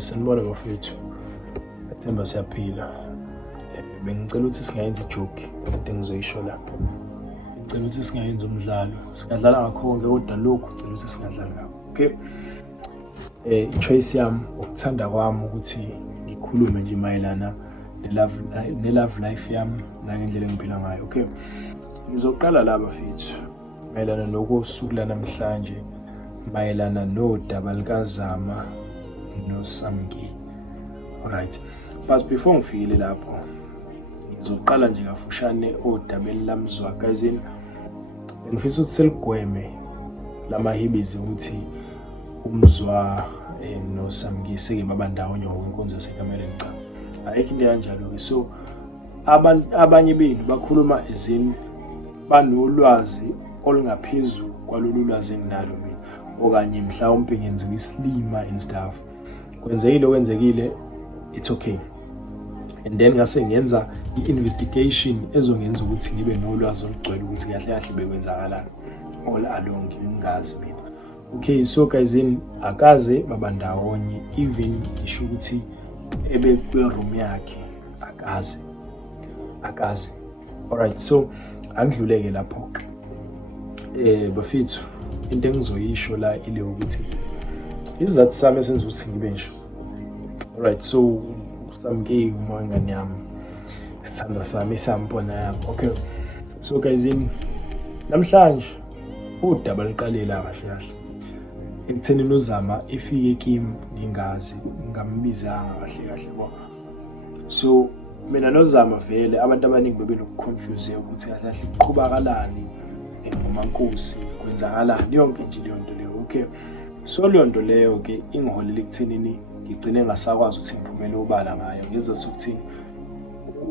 Sanibona bafethu. Ethemba siyaphila. Bengicela ukuthi singayenza ijoke into engizoyisho la. Ngicela ukuthi singayenza umdlalo. Singadlala ngakho konke kodwa lokhu ngicela ukuthi singadlali ngakho. Okay? I-choice yami ukuthanda kwami ukuthi ngikhulume nje mayelana ne-love life yami nangendlela engiphila ngayo. Okay? Ngizoqala la bafethu mayelana nokosuku lanamhlanje mayelana nodaba likaZama noSamki. Alright. First before ngifikile lapho ngizoqala nje kafushane odabeni lamzwa guys. Ngifisa ukuthi seligweme lamahibizi ukuthi umzwa noSamki seke baba ndawonye ngokwenkonzo yaseKameleni. Cha, ayikho into kanjalo. So abanye benu bakhuluma ezini banolwazi olungaphezulu kwalolu lwazi enginalo mina, okanye mhlawumbe ngenziwe islima and stuff. Kwenzekile, it's okay. And then ngase ngenza i-investigation ezongenza ukuthi ngibe nolwazi olugcwele ukuthi kahle kahle bekwenzakalani all along ngingazi mina. Okay, so guys, akaze baba ndawonye, even isho ukuthi ebe kwi-room yakhe akaze. Alright, so angidluleke lapho. Bafethu, into engizoyisho la ile ukuthi isizathu sami esenza ukuthi ngibe nje. Alright, so Samki umangani yami, sithanda sami sambona yami. Okay, so guys, namhlanje udaba liqale la kahle ekutheni noZama ifike kimi ngingazi ngambizanga kahle bo. So mina noZama vele abantu abaningi bebenokuconfuse ukuthi kahle kuqhubakalani ngomaNkosi, kwenzakalani yonke nje leyo nto leyo. Okay, so leyo nto leyo ke ingiholele ekuthenini ngigcine ngasakwazi ukuthi ngiphumele obala ngayo ngezathu ukuthi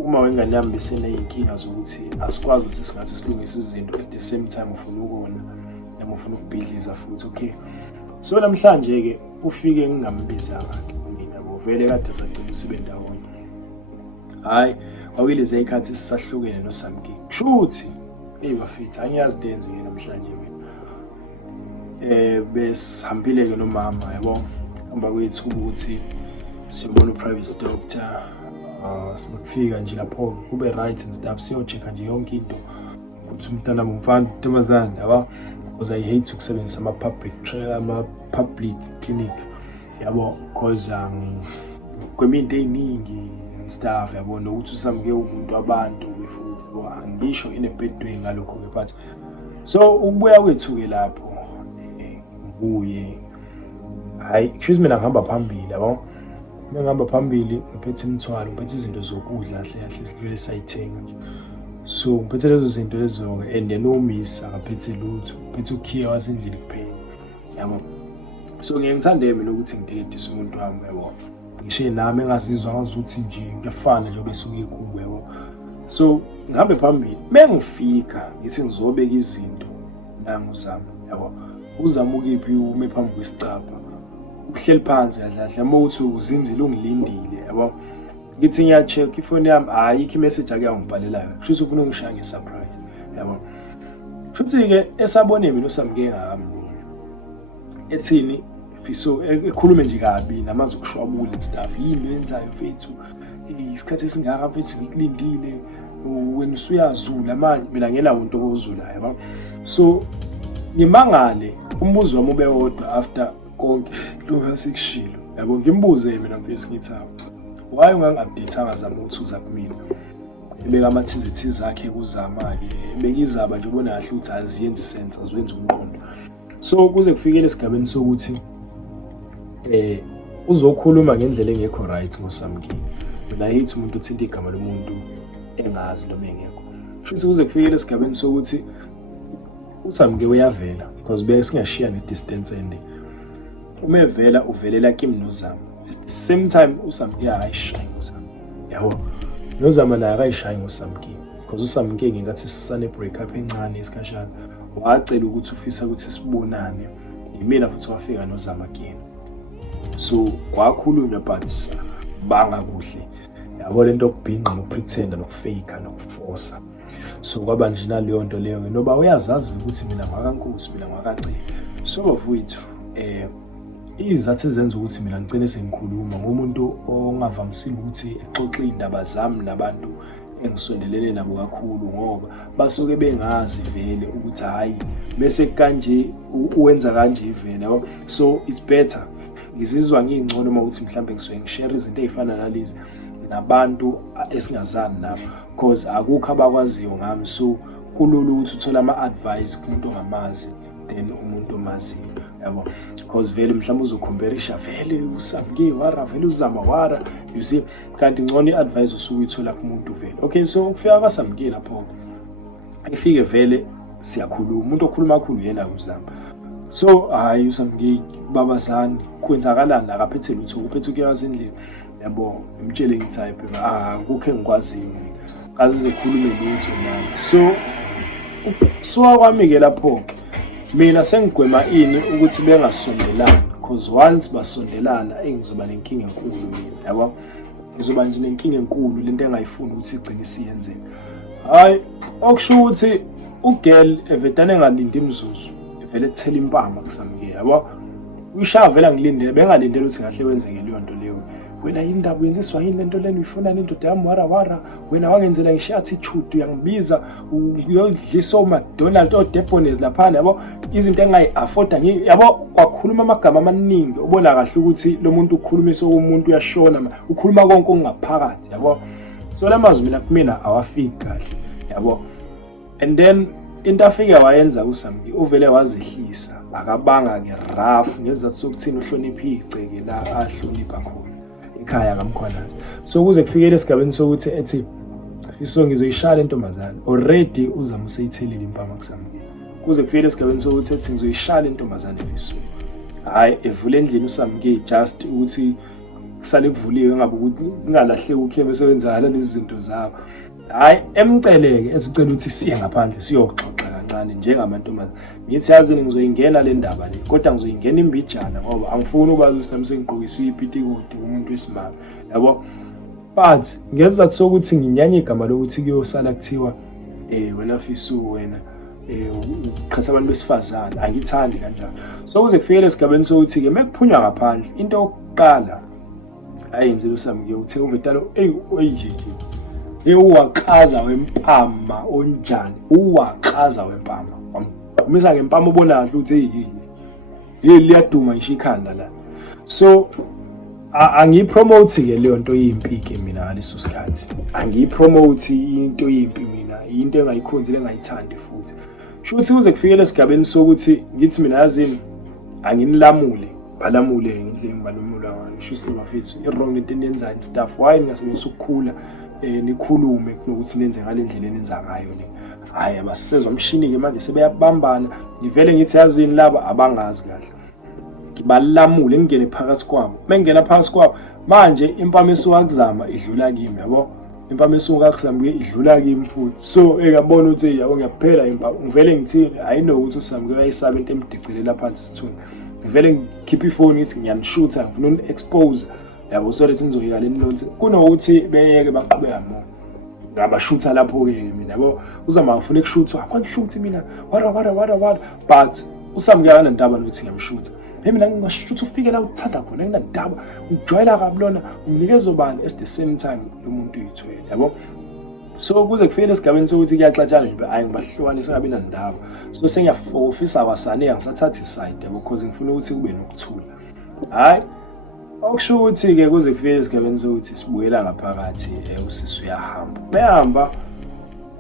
uma wengane yami beseneyinkinga zokuthi asikwazi ukuthi singathi silungise izinto at the same time ufuna ukona noma ufuna ukubhidliza futhi. Okay, so namhlanje ke ufike ngingambizanga ke mina bo, vele kade sacela sibe ndawonye. Hayi, kwakuyilezi ayikhathi sisahlukene noSamki. Kushuthi bafethu angiyazi denze ke namhlanje mina. Besihambile ke nomama yabo hamba kwethu ukuthi siyobona uprivate doctor. Sibufika nje lapho kube right and stuff, siyochecka nje yonke into ukuthi umntana umfana intombazane yabo, because I hate ukusebenzisa ama-public clinic yabo, because kweminto eyiningi stuff yabo, nokuthi uSamke umuntu wabantu futhi yabo, angisho in a bad way ngalokho ke. But so ukubuya kwethu ke lapho ngibuye, hayi excuse mina ngihamba phambili yabo, mina ngihamba phambili ngiphethe imithwalo, ngiphethe izinto zokudla kahle sidlule sayithenga nje. So ngiphethe lezo zinto lezo ke, and then umisa ngaphethe lutho, ngiphethe ukhiya wasendlini kuphela yabo. So ngiyangithande mina ukuthi ngidedise umuntu wami yabo, ngisho nami engazizwa ngazuthi nje ngiyafana nje besuke kuwe yabo. So ngihambe phambili, mengifika ngithi ngizobeka izinto nangu uZama yabo. uZama ukephi ume phambi kwesicapha, uhleli phansi kahle uma uthi uzinzile ungilindile yabo. Ngithi ngiya-check ifoni yami, ayikho imessage ake yangibhalelayo, kusho ufuna ungishaya nge-surprise yabo. Futhi ke esabone mina uSamke ngami ethini fiso ekhulume nje kabi namazwi okushwabula and stuff. Yini yenzayo mfethu, isikhathi esingaka mfethu ngikulindile, wena usuyazula manje, mina ngenawo into okuzula yabo. So ngimangale umbuzo wami ube wodwa after konke lokho sekushilo yabo. Ngimbuze mina mfethu ngithi why ungangi-updateanga Zama ukuthi uza kumina, ebeka amathizethize akhe kuZama-ke, ebekizaba nje ubona kahle ukuthi aziyenzi sense, aziwenzi umqondo. So kuze kufikele esigabeni sokuthi uzokhuluma ngendlela engekho right ngoSamki. Mina hate umuntu uthinta igama lomuntu engazi noma engekho. Futhi kuze kufikele esigabeni sokuthi uSamki uyavela, because bese singashiya ne-distance ende. Uma evela uvelela kimi noZama. At the same time uSamki akayishayi ngoZama yabo. noZama naye akayishayi ngoSamki, because uSamki ngenkathi sisane break up encane isikhashana wacela ukuthi ufisa ukuthi sibonane, yimina futhi wafika noZama again. So kwakhulunywa but banga kuhle yabo, lento okubhinqa nokupretenda nokufake nokuforce. So kwaba nje naleyo nto leyo, noba uyazazi ukuthi mina ngakaNkosi, mina ngakagcina. So bafowethu izathu ezenza ukuthi mina ngicine sengikhuluma ngomuntu ongavamisile ukuthi exoxe iy'ndaba zami nabantu engisondelene nabo kakhulu, ngoba basuke bengazi vele ukuthi hhayi bese kanje wenza kanje vele yabo. So it's better, ngizizwa ngingcono uma ukuthi mhlawumbe ngisuke ngishare izinto ey'fana nalezi nabantu esingazani nabo, because akukho abakwaziyo ngami. So kulula ukuthi uthole ama-advice kumuntu ongamazi than umuntu omaziyo yabo, because vele mhlawumbe uzokhomparisha vele uSamke wara vele uzama wara, you see, kanti ngcono i-advice usuke uyithola kumuntu vele. Okay, so kufika kwaSamke lapho ifike vele siyakhuluma, umuntu okhuluma kakhulu yena uZama. So hayi uSamke babazani kwenzakalani la, akaphethe lutho, uphethe ukuyazi endlini yabo, imtshele ngithi hayi phela akukho engikwaziyo, kazize khulume lutho nami. So kwami-ke lapho-ke mina sengigwema ini ukuthi bengasondelani, because once basondelana ngizoba nenkinga enkulu mina yabo, ngizoba nje nenkinga enkulu, lento engayifuni ukuthi igcine isiyenzeka. Hayi okusho ukuthi ugirl evedane engalindi imzuzu vele ethela impama kuSamke yabo, uyishaya vele angilindele, bengalindele ukuthi kahle kwenzeke leyo nto leyo. Wena indaba uyenziswa yini lento lena, uyifuna lento yami wara, wena wangenzela ngishathi ichudu, uyangibiza uyodlisa oMcDonald oDepones laphana yabo, izinto engayi-afforda yabo. Kwakhuluma amagama amaningi, ubona kahle ukuthi lo muntu ukhulumise komuntu uyashona, ukhuluma konke okungaphakathi yabo. So lamazwi mina kumina awafiki kahle yabo. And then into afike wayenza uSamke, uvele wazihlisa, akabanga-ke rough ngezathu sokuthina uhlonipha igceke la ahlonipha khona ekhaya kaMkhwanazi. So kuze kufikele esigabeni sokuthi ethi Fiso ngizoyishaya le ntombazane, already uZama useyithelile impama kuSamke. Kuze kufikele esigabeni sokuthi ethi ngizoyishaya le ntombazane Fiso, hayi evule endlini uSamke just ukuthi kusale kuvuliwe, ngabe ukuthi ngalahleki ukheme sewenzakala lezi zinto zabo. Hayi emceleke ezicela ukuthi siye ngaphandle siyoxoxa kancane njengamantombazane. Ngithi yazini ngizoyingena le ndaba le, kodwa ngizoyingena imbijana ngoba angifuni ukwazi ukuthi nami sengigqokiswe ipitikoti umuntu wesimame yabo. But ngezathu sokuthi nginyanye igama lokuthi kuyosala kuthiwa wena Fiso wena uqhatha abantu besifazane, angithandi kanjalo. So kuze kufikele esigabeni sokuthi ke mekuphunywa ngaphandle, into yokuqala ayenzile uSamke uthe uvetalo uwaqaza wempama onjani, uwaqaza wempama wamqhumisa ngempama, ubona kahle ukuthi liyaduma ngisho ikhanda la. So angiyipromote ke leyo nto yimpi ke mina ngaleso sikhathi, angiyipromote into yimpi mina, into engayikhonzile engayithandi futhi. Shuthi kuze kufikele esigabeni sokuthi ngithi mina yazini anginilamule, balamule ngendlela engibalumula ngayo, shuthi bafethu i-wrong into eniyenzayo stuff, why ningasebenzisa ukukhula nikhulume kunokuthi nenze ngale ndlela enenza ngayo le. Hayi abasezwe umshini ke manje sebeyabambana, ngivele ngithi yazini laba abangazi kahle, ngibalamule ngingene phakathi kwabo. Mengena phakathi kwabo manje impama esuka kuZama idlula kimi yabo, impama esuka kuSamke idlula kimi futhi. So ekabona ukuthi yabo ngiyaphela impama, ngivele ngithini I know ukuthi uSamke uyayisaba into emdicelela phansi isithunzi, ngivele ngikhipha ifoni ngithi ngiyanishutha, ngifuna uni-expose yabo, so lethi nizoyika le nonse kunokuthi beyeke baqhubeka mo ngabashutha lapho-ke mina yabo. uZama afuna ukushuthwa, akwangishuthi mina wara, but uSamke akanandaba nokuthi ngiyamshutha. Mina ngingashutha ufike la uthanda khona, nginandaba ujwayela kabi lona, umnikeza obani at the same time lo muntu uyithwele yabo. So kuze kufikele esigabeni sokuthi kuyaxatshana nje, hayi ngibahlukanisa ngabe nandaba. So sengiyafofisa wasane, angisathathi side yabo, because ngifuna ukuthi kube nokuthula. Hayi okusho ukuthi-ke kuze kufikele esigabeni sokuthi sibuyela ngaphakathi, usisi uyahamba, behamba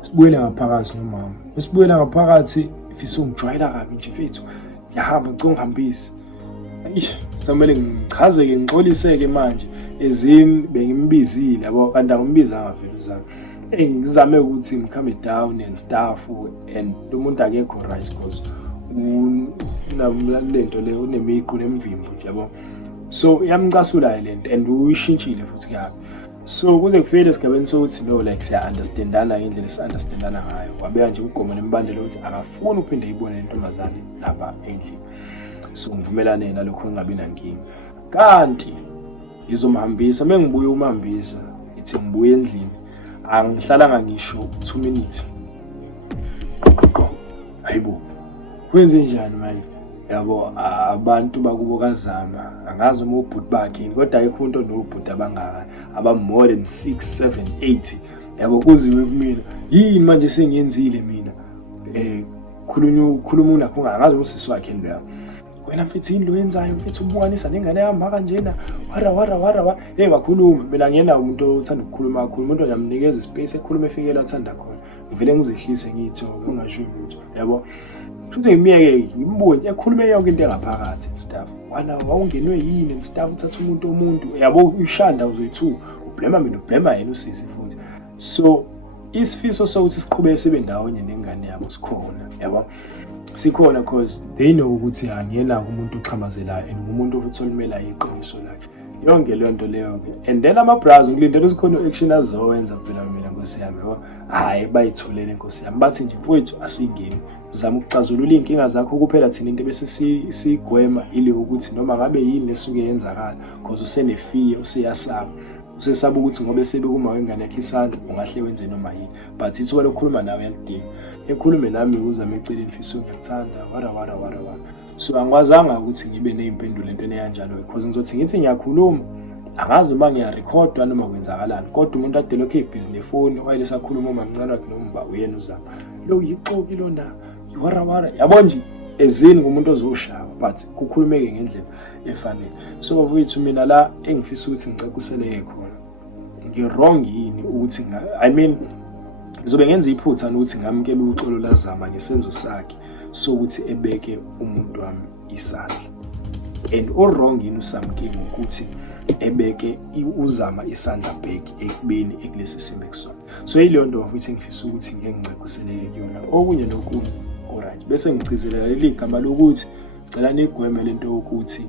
sibuyela ngaphakathi nomama. Besibuyela ngaphakathi Fiso ngijwayela kabi nje mfethu, ngiyahamba ngicela ungihambise. Samele ngichaze-ke ngixoliseke manje ezini bengimbizile yabo, kanti angimbizanga vele uZama. Ngizame ukuthi ngikhambe down and stuff, and lo muntu akekho right because lento le unemiqu nemvimbo nje yabo. So yamcasula lento and uyishintshile futhi kabi. So kuze kufikele esigabeni sokuthi no like siya-understandana ngendlela esi-understandana ngayo, wabeka nje umgomo nembandela ukuthi akafuni uphinde ayibone le ntombazane lapha endlini. So ngivumelane nalokho, ngingabi nankinga. Kanti ngizomhambisa, mengibuye umhambisa ithi ngibuye endlini, angihlalanga ngisho 2 minutes. Hayibo kwenze njani manje? yabo abantu bakubo kaZama angazi noma ubhuti bakhe kodwa ayikho umuntu onobhuti abangaka more than 6 7 8 yabo kuziwe kumina yini manje sengiyenzile mina khuluma unakho angazi usisi wakhe lo wena mfethu yini lo yenzayo mfethu ubukanisa nengane yami kanjena wara hey bakhuluma mina ngiyena umuntu othanda ukukhuluma kakhulu umuntu onyamnikeza ispace ekhuluma efikela athanda khona ngivele ngizihlise ngithoke ungasho lutho yabo futhi ngimiyeke ngimbuye ekhulume yonke into engaphakathi stuff wana wawungenwe yini and stuff uthatha umuntu yabo ushanda uzoyithu ublema mina ublema yena usisi futhi so isifiso sokuthi siqhubeke sibe ndawonye nengane yabo sikhona yabo sikhona because they know ukuthi angiyena umuntu oxhamazelayo and umuntu futhi olimela iqiniso lakhe yonke le nto leyo and then ama-brothers ngilindele ukukhona action azowenza phela mina Nkosi yami yabo hayi bayithulele Nkosi yami bathi nje mfowethu asingeni zama ukuxazulula inkinga zakho kuphela thina into bese sigwema ile ukuthi noma ngabe yini lesuke yenzakala because usenefear useyasaba usesaba ukuthi ngoba sebekuma wengane yakhe isandla ungahle wenze noma yini but ithuba lokukhuluma nawe yalidinga ekhulume nami uzama ecela imfiso ngiyakuthanda wara so angikwazanga ukuthi ngibe nezimpendulo entweni kanjalo because ngizothi ngithi ngiyakhuluma angazi uma ngiyarekhodwa noma kwenzakalani kodwa umuntu ade lokho ebhizi nefoni wayele sakhuluma uma mncane wakhe noma uyena uzama lo yixoki lona wara yabo nje ezini kumuntu ozoshaya but kukhulumeke ngendlela efanele so bafowethu mina la engifisa ukuthi ngicaciseleke khona ngirong yini ukuthi ngizobe ngenza iphutha ukuthi ngamukela uxolo laZama ngesenzo sakhe sokuthi ebeke umuntu wami isandla and wrong yini uSamkeni ukuthi ebeke uZama isandla back ekubeni ekulesi simo ekusona so yileyo nto futhi ngifisa ukuthi ngicaciseleke kuyona okunye nokunye alright bese ngichizelela leli gama lokuthi cela nigweme lento ukuthi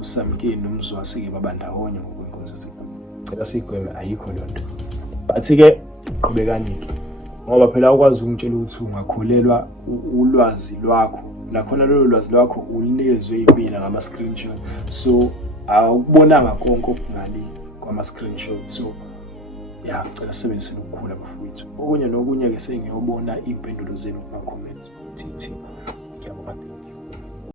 uSamkeni nomzwasi ke babandawonye ngokwenkonzo cela sigweme ayikho lonto bathi ke qhubekani-ke ngoba phela ukwazi ukungitshela ukuthi ungakholelwa ulwazi lwakho nakhona lolo lwazi lwakho ulinikezwe yimina ngama-screenshot so awukubonanga konke okungale kwama-screenshot so ya ngicela sisebenziseni ukukhula bafowethu okunye nokunye-ke sengiyobona iy'mpendulo zenu kuma-comments TT ngiyabonga.